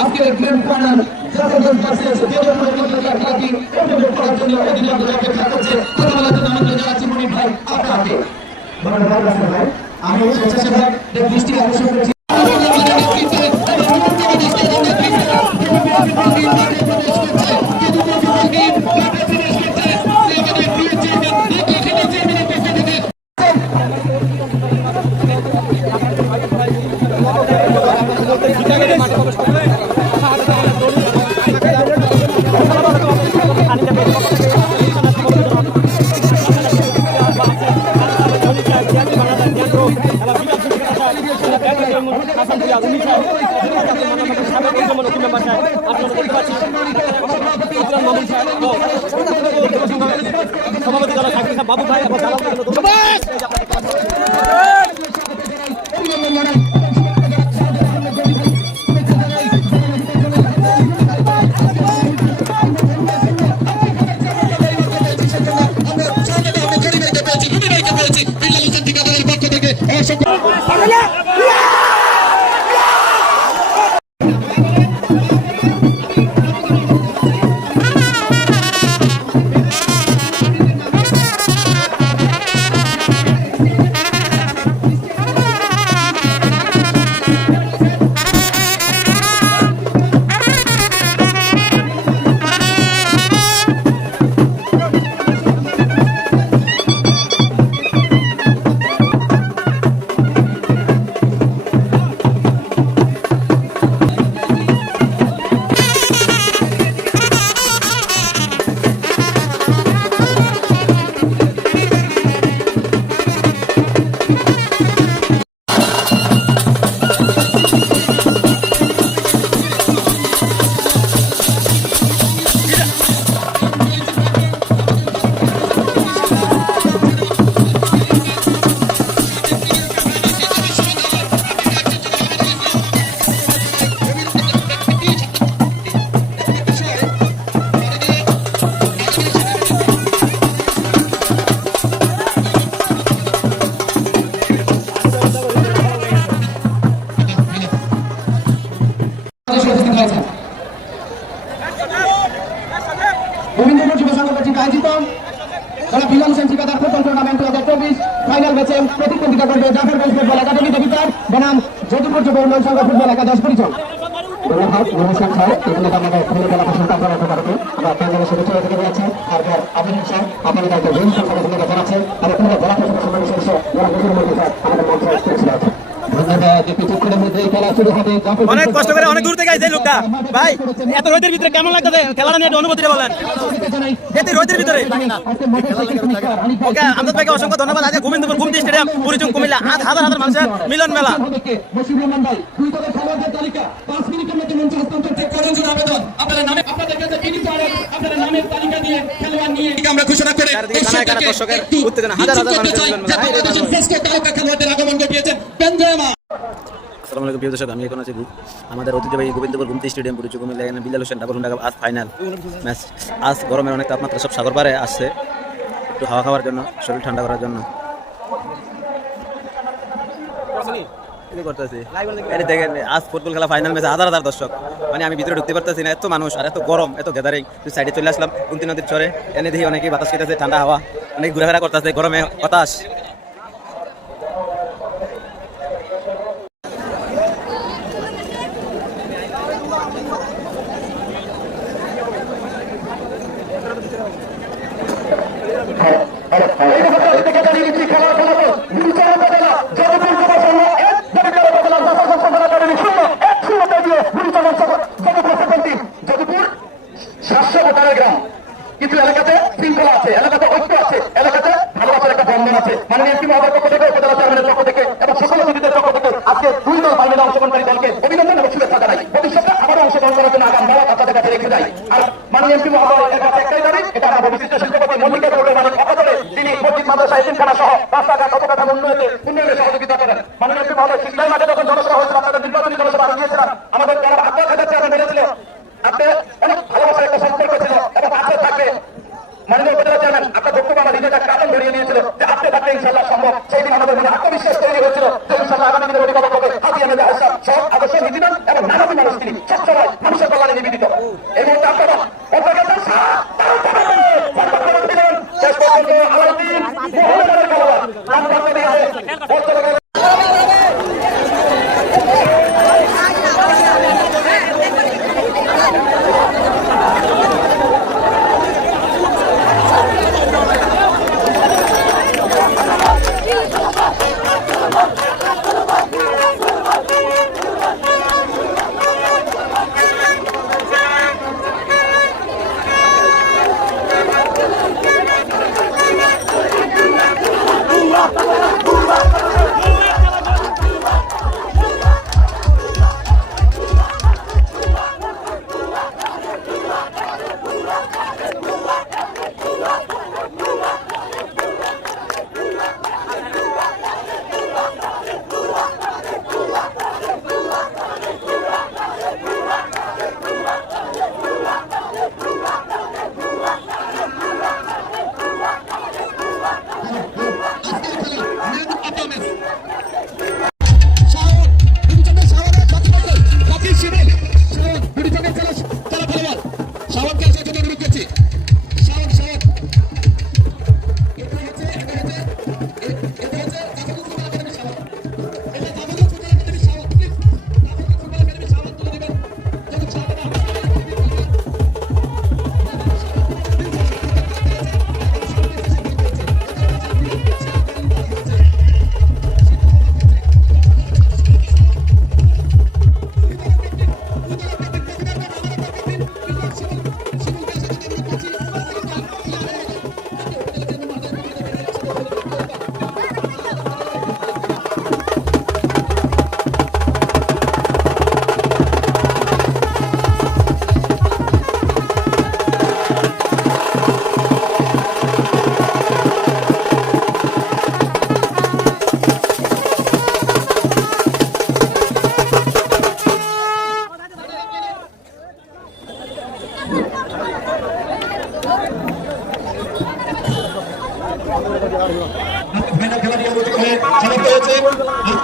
আজকের grand final জাতীয় versus খেলাটি উপভোগ করার জন্য অধিনায়ক অপেক্ষা করছে। কথা বলার জন্য আমাদের জানাচ্ছি মনির ভাই আপনাকে। আমি স্বেচ্ছাসেবক দৃষ্টি আকর্ষণ করছি। সভাপতি দল বাবু ভাই ফাইনাল ম্যাচে প্রতিদ্বন্দ্বিতা করবে জাফরগঞ্জ ফুটবল একাডেমি দেবিতার বনাম যদুপুর যুব উন্নয়ন সংঘ ফুটবল একাদশ পরিচয়। অনেক কষ্ট করে অনেক দূর থেকে আইছে লোকটা ভাই, এত রোদের ভিতরে কেমন লাগতেছে খেলাটা নিয়ে অনুভূতিটা বলেন। এত রোদের ভিতরে ওকে আমদাদ ভাইকে অসংখ্য ধন্যবাদ। আজকে গোবিন্দপুর গুমতি স্টেডিয়াম পরিচয় কুমিল্লা হাজার হাজার মানুষের মিলন মেলা। আমরা ঘোষণা করে উত্তেজনা হাজার হাজার মানুষের মিলন মেলা। আসসালামু আলাইকুম প্রিয় দর্শক, আমি এখন আছি আমাদের ঐতিহ্যবাহী গোবিন্দপুর গুমতি স্টেডিয়াম পরিচয় কুমিল্লা। এখানে বিলাল হোসেন ডাবল হুন্ডা আজ ফাইনাল ম্যাচ। আজ গরমের অনেক তাপমাত্রা, সব সাগর পারে আসছে একটু হাওয়া খাওয়ার জন্য, শরীর ঠান্ডা করার জন্য। দেখেন আজ ফুটবল খেলা ফাইনাল ম্যাচে হাজার হাজার দর্শক, মানে আমি ভিতরে ঢুকতে পারতেছি না, এত মানুষ আর এত গরম, এত গ্যাদারিং। সাইডে চলে আসলাম গুমতি নদীর চরে, এনে দেখি অনেকেই বাতাস খেতেছে, ঠান্ডা হাওয়া, অনেক ঘোরাফেরা করতেছে, গরমে হতাশ। কিছু এলাকাতে শৃঙ্খলা আছে, এলাকাতে ঐক্য আছে, এলাকাতে ভালোবাসার একটা বন্ধন আছে। মাননীয় এমপি মহোদয়ের পক্ষ থেকে, উপজেলা চেয়ারম্যানের পক্ষ থেকে এবং সকল অতিথিদের পক্ষ থেকে আজকে দুই দল ফাইনালে অংশগ্রহণকারী দলকে অভিনন্দন এবং শুভেচ্ছা জানাই। ভবিষ্যতে আবারও অংশগ্রহণ করার জন্য আগাম দাওয়াত আপনাদের কাছে রেখে যাই। আর মাননীয় এমপি মহোদয়ের কাছে একটাই দাবি, এটা আমার বিশিষ্ট শিল্পপতি মল্লিকা বোর্ডের মালিক অকাতরে তিনি মসজিদ মাদ্রাসা এতিমখানা সহ রাস্তাঘাট অবকাঠামো উন্নয়নে সহযোগিতা করেন। মাননীয় এমপি মহোদয় শীতকাল মাঠে যখন জনসভা হয়েছিল, আপনাদের নির্বাচনী জনসভা আরো দিয়েছিলাম, আমাদের যারা আত্মীয় আদর্শ নীতিবান এবং নানাবী মানুষ তিনি সবসময় মানুষের কল্যাণে নিবেদিত। এই মুহূর্তে আপনারা শেষ পর্যন্ত আলাউদ্দিন মোহাম্মদের খেলোয়াড় রান করতে দিয়েছে।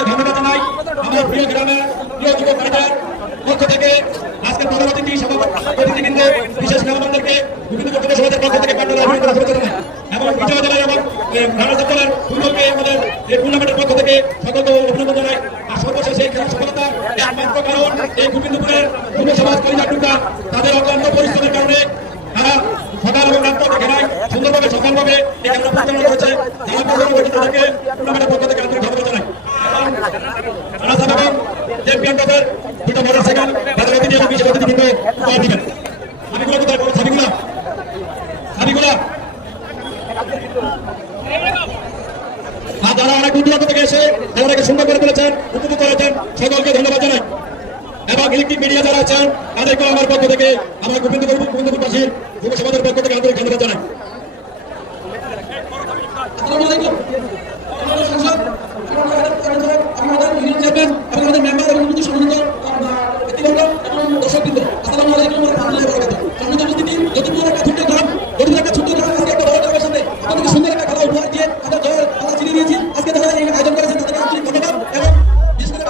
ধন্যবাদ জানাই আমার প্রিয় গ্রামের প্রিয় যুবক ভাইদের পক্ষ থেকে আজকের পরবর্তী সভাপতিবৃন্দ বিশেষ মেহমানদেরকে বিভিন্ন পর্যটন সমাজের পক্ষ থেকে এবং বিজয় জেলায় এবং রানার ফুটবলকে আমাদের এই টুর্নামেন্টের পক্ষ থেকে সকলকে অভিনন্দন জানাই। আর সর্বশেষ এই খেলার সফলতার একমাত্র কারণ এই গোবিন্দপুরের যুব সমাজ কলিজাটুকা তাদের অক্লান্ত পরিশ্রমের কারণে তারা সকাল এবং রাত খেলায় সুন্দরভাবে সফলভাবে এই খেলা পরিচালনা করেছে। তাদেরকে টুর্নামেন্টের পক্ষ থেকে আন্তরিক ধন্যবাদ জানাই। চ্যাম্পিয়ন কাপের দুটো মোটরসাইকেল তাদের অতিথি এবং বিশেষ অতিথিবৃন্দ উপহার দিবেন। ছাবিগুলো কোথায় বড় ছাবিগুলা ছাবিগুলা আর যারা অনেক দূর থেকে এসে খেলাটাকে সুন্দর করে তুলেছেন উপভোগ করেছেন সকলকে ধন্যবাদ জানাই। এবং ইলেকট্রিক মিডিয়া যারা আছেন তাদেরকেও আমার পক্ষ থেকে আমার গোবিন্দপুরবাসীর যুব সমাজের পক্ষ থেকে আন্তরিক ধন্যবাদ জানাই। আমাদের মেম্বার এবং সম্মানিত দর্শকবৃন্দ আসসালামু আলাইকুম ওয়া রাহমাতুল্লাহি ওয়া বারাকাতুহু। সম্মানিত উপস্থিতি, যতক্ষণ একটা ছোট্ট গ্রাম একটা ছোট্ট গ্রাম আজকে একটা বড় গ্রামের সাথে আপনাদেরকে সুন্দর একটা খেলা উপহার দিয়ে আমরা জয়ের খেলা চিনিয়ে দিয়েছি। আজকে যারা এই আয়োজন করেছেন তাদেরকে আন্তরিক ধন্যবাদ এবং বিশেষ করে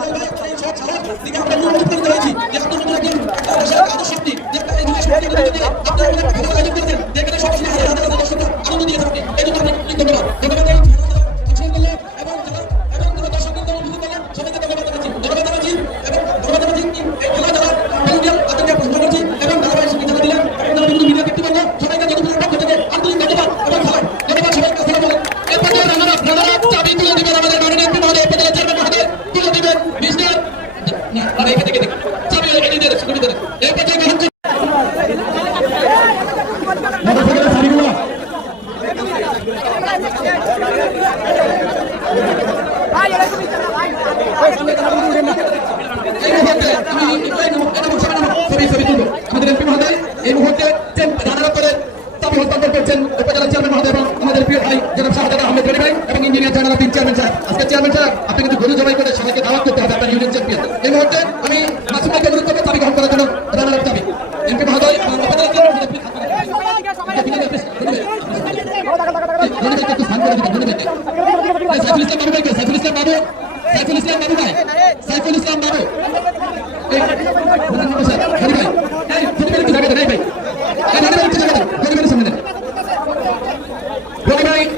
সব সারা দিকে আমরা অনুরোধ করতে হয়েছি যে আপনার মধ্যে একটা দেশের আদর্শ শক্তি যে একটা এই যুব সমাজের মধ্যে দিয়ে আপনারা একটা খেলার আয়োজন করেছেন যেখানে সব হাজার হাজার দর্শকরা আনন্দ দিয়ে থাকবে। এই জন্য আপনাকে ধন্যবাদ ধন্যবাদ এই অংশগ্রহণ করলেন এবং দর্শকদের অনুভূতি করলেন সবাইকে ধন্যবাদ জানাচ্ছি ধন্যবাদ জানাচ্ছি এবং ধন্যবাদ জানাচ্ছি এই খেলা যারা ভলেন্টিয়ার তাদেরকে প্রশ্ন করছি এবং ধারাবাহিক সুবিধা দিলেন আপনারা বিভিন্ন মিডিয়া ব্যক্তিবর্গ সবাইকে যতটুকু পক্ষ থেকে আন্তরিক ধন্যবাদ এবং ধন্যবাদ সবাইকে আসসালামু আলাইকুম। এরপরে রানারা চাবি তুলে দিবেন আমাদের মাননীয় এমপি মহোদয় উপজেলা চেয়ারম্যান মহোদয় তুলে দিবেন মিস্টার মানে এখানে থেকে চাবি এখানে দিয়ে শুরু করে এরপর থেকে হচ্ছে আমাদের এমপি মহোদয় এই মুহূর্তে রানার করে চাবি হস্তান্তর করছেন উপজেলা চেয়ারম্যান মহোদয় এবং আমাদের প্রিয় ভাই জনাব শাহজাদা আহমেদ রনি ভাই এবং ইঞ্জিনিয়ার জেনারেল চেয়ারম্যান সাহেব। আজকে চেয়ারম্যান সাহেব আপনি কিন্তু গরু জবাই করে সবাইকে দাওয়াত করতে হবে আপনার ইউনিয়ন চ্যাম্পিয়ন। এই মুহূর্তে আমি মাসুম ভাইকে অনুরোধ করবো চাবি গ্রহণ করার জন্য রানার চাবি।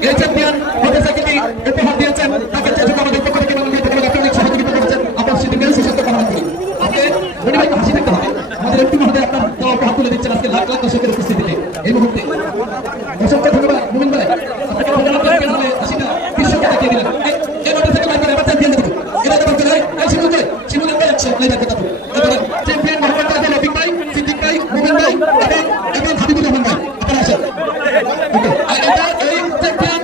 এই চ্যাম্পিয়ন মোটরসাইকেলটি উপহার দিয়েছেন তাকে যে জন্য আমাদের পক্ষ থেকে ইলেকট্রনিক সহযোগিতা করেছেন আপনার সিদ্দিকের সুস্বাস্থ্য কামনা করি। আপনি মনিভাইকে হাসি দেখতে হবে, আমাদের একটু মহোদয় আপনার দলকে হাত তুলে দিচ্ছেন আজকে লাখ লাখ দর্শকের উপস্থিতিতে এই মুহূর্তে। অসংখ্য ধন্যবাদ মুমিন ভাই, আপনাকে হাসিটা বিশ্বকে দেখিয়ে দিলেন। এই মোটরসাইকেল বাইক এবার চ্যাম্পিয়ন দেখুন, এটা তো বলতে হয় এই শিমুলের ভাই আছে আপনার কথা তো এবার চ্যাম্পিয়ন মোহাম্মদ আজম রফিক ভাই, সিদ্দিক ভাই, মুমিন ভাই এবং হাবিবুর রহমান ভাই আপনারা আসেন। ওকে এটা এই চ্যাম্পিয়ন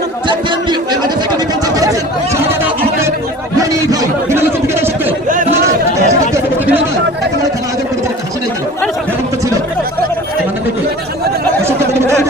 এই মোটরসাইকেল ডিফেন্স করেছেন শাহাদাত আহমেদ মনি ভাই বিনোদন থেকে দর্শক করে একেবারে খেলা আয়োজন করেছেন একটা হাসি নাই কেন এমন তো ছিল মানে দেখি অসংখ্য ধন্যবাদ।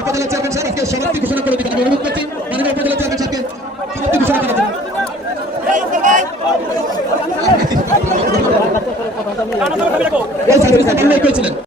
উপজেলা চেয়ারম্যান স্যার আজকে সমাপ্তি